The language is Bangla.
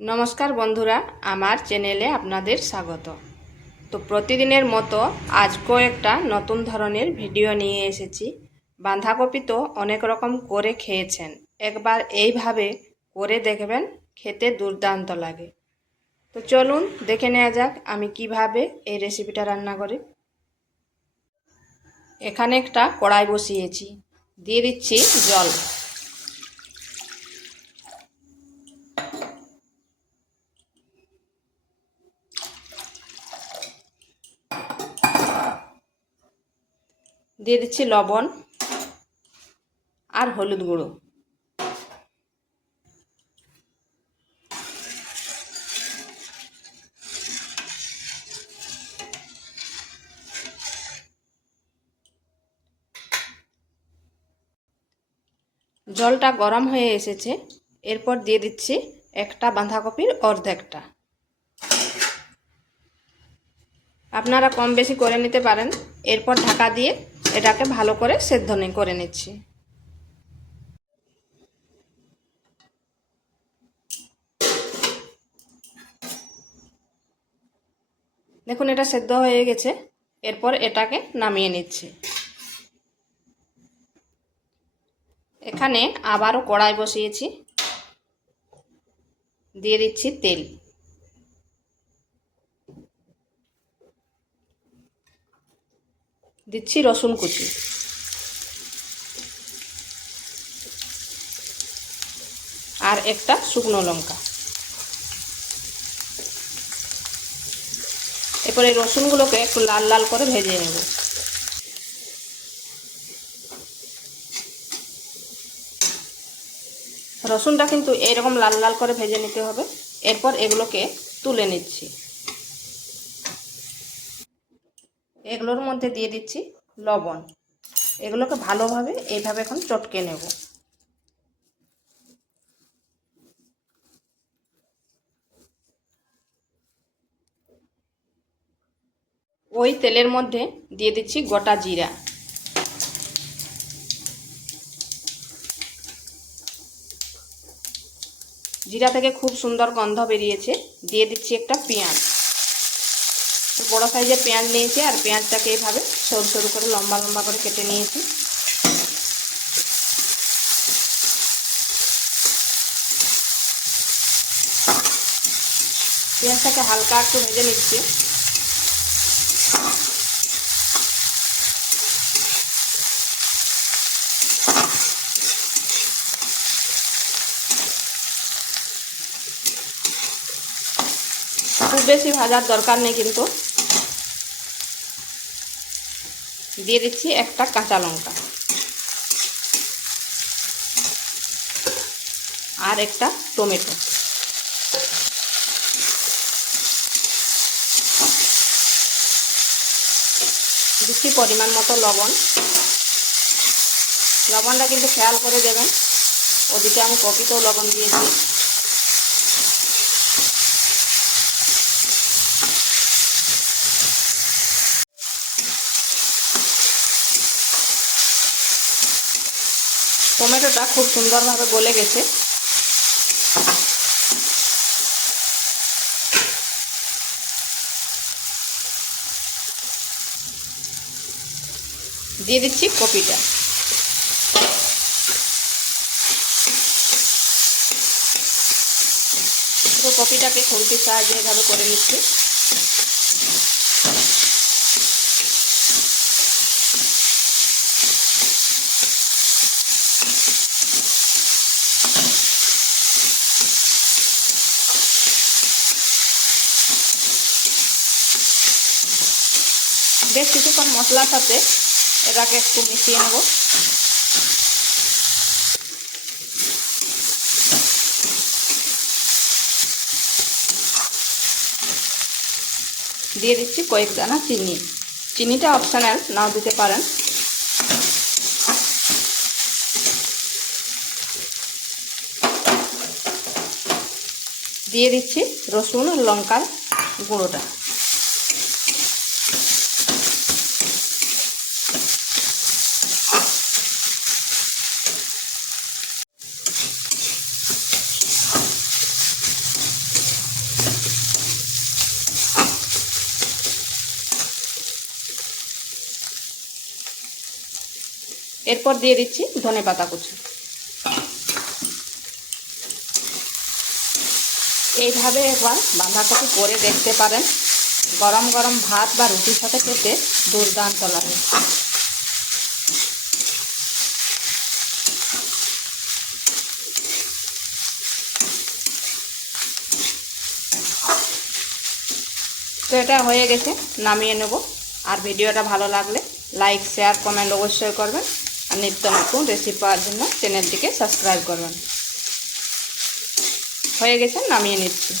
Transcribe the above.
নমস্কার বন্ধুরা, আমার চ্যানেলে আপনাদের স্বাগত। তো প্রতিদিনের মতো আজকেও একটা নতুন ধরনের ভিডিও নিয়ে এসেছি। বাঁধাকপি তো অনেক রকম করে খেয়েছেন, একবার এইভাবে করে দেখবেন, খেতে দুর্দান্ত লাগে। তো চলুন দেখে নেওয়া যাক আমি কিভাবে এই রেসিপিটা রান্না করি। এখানে একটা কড়াই বসিয়েছি, দিয়ে দিচ্ছি জল। দিয়ে দিচ্ছি লবণ আর হলুদ গুঁড়ো। জলটা গরম হয়ে এসেছে, এরপর দিয়ে দিচ্ছি একটা বাঁধাকপির অর্ধেকটা। আপনারা কম বেশি করে নিতে পারেন। এরপর ঢাকা দিয়ে এটাকে ভালো করে সেদ্ধ করে নিচ্ছি। দেখুন এটা সেদ্ধ হয়ে গেছে, এরপর এটাকে নামিয়ে নিচ্ছি। এখানে আবারও কড়াই বসিয়েছি, দিয়ে দিচ্ছি তেল। দিচ্ছি রসুন কুচি আর একটা শুকনো লঙ্কা। এরপর এই রসুনগুলোকে একটু লাল লাল করে ভেজে নেব। রসুনটা কিন্তু এইরকম লাল লাল করে ভেজে নিতে হবে। এরপর এগুলোকে তুলে নিচ্ছি। এগুলোর মধ্যে দিয়ে দিচ্ছি লবণ। এগুলোকে ভালোভাবে এইভাবে এখন চটকে নেব। ওই তেলের মধ্যে দিয়ে দিচ্ছি গোটা জিরা। জিরা থেকে খুব সুন্দর গন্ধ বেরিয়েছে। দিয়ে দিচ্ছি একটা পেঁয়াজ। বড় সাইজের পেঁয়াজ নিয়েছি, আর পেঁয়াজটাকে এইভাবে সরু সরু করে লম্বা লম্বা করে কেটে নিয়েছি। পেঁয়াজটাকে হালকা একটু ভেজে নিচ্ছি। খুব বেশি ভাজার দরকার নেই কিন্তু। দিয়ে দিচ্ছি একটা কাঁচা লঙ্কা আর একটা টমেটো। দিচ্ছি পরিমাণ মতো লবণ। লবণটা কিন্তু খেয়াল করে দেবেন, ওদিকে আমি কপিতেও লবণ দিয়েছি। টমেটোটা খুব সুন্দরভাবে গলে গেছে। দিয়ে দিচ্ছি কপিটা। তো কপিটাকে খুন্তির সাহায্যে এভাবে করে নিচ্ছি। বেশ কিছুক্ষণ মশলার সাথে এটাকে একটু মিশিয়ে নেব। দিয়ে দিচ্ছি কয়েক দানা চিনি। চিনিটা অপশনাল, নাও দিতে পারেন। দিয়ে দিচ্ছি রসুন আর লঙ্কার গুঁড়োটা। এরপর দিয়ে দিচ্ছি ধনেপাতা কুচি। এইভাবে একবার বাঁধাকপি করে দেখতে পারেন, গরম গরম ভাত বা রুটির সাথে খেতে দুর্দান্ত লাগে। তো এটা হয়ে গেছে, নামিয়ে নেব। আর ভিডিওটা ভালো লাগলে লাইক, শেয়ার, কমেন্ট অবশ্যই করবেন। আর নিত্য নতুন রেসিপি পাওয়ার জন্য চ্যানেলটিকে সাবস্ক্রাইব করবেন। হয়ে গেছে, নামিয়ে নিচ্ছি।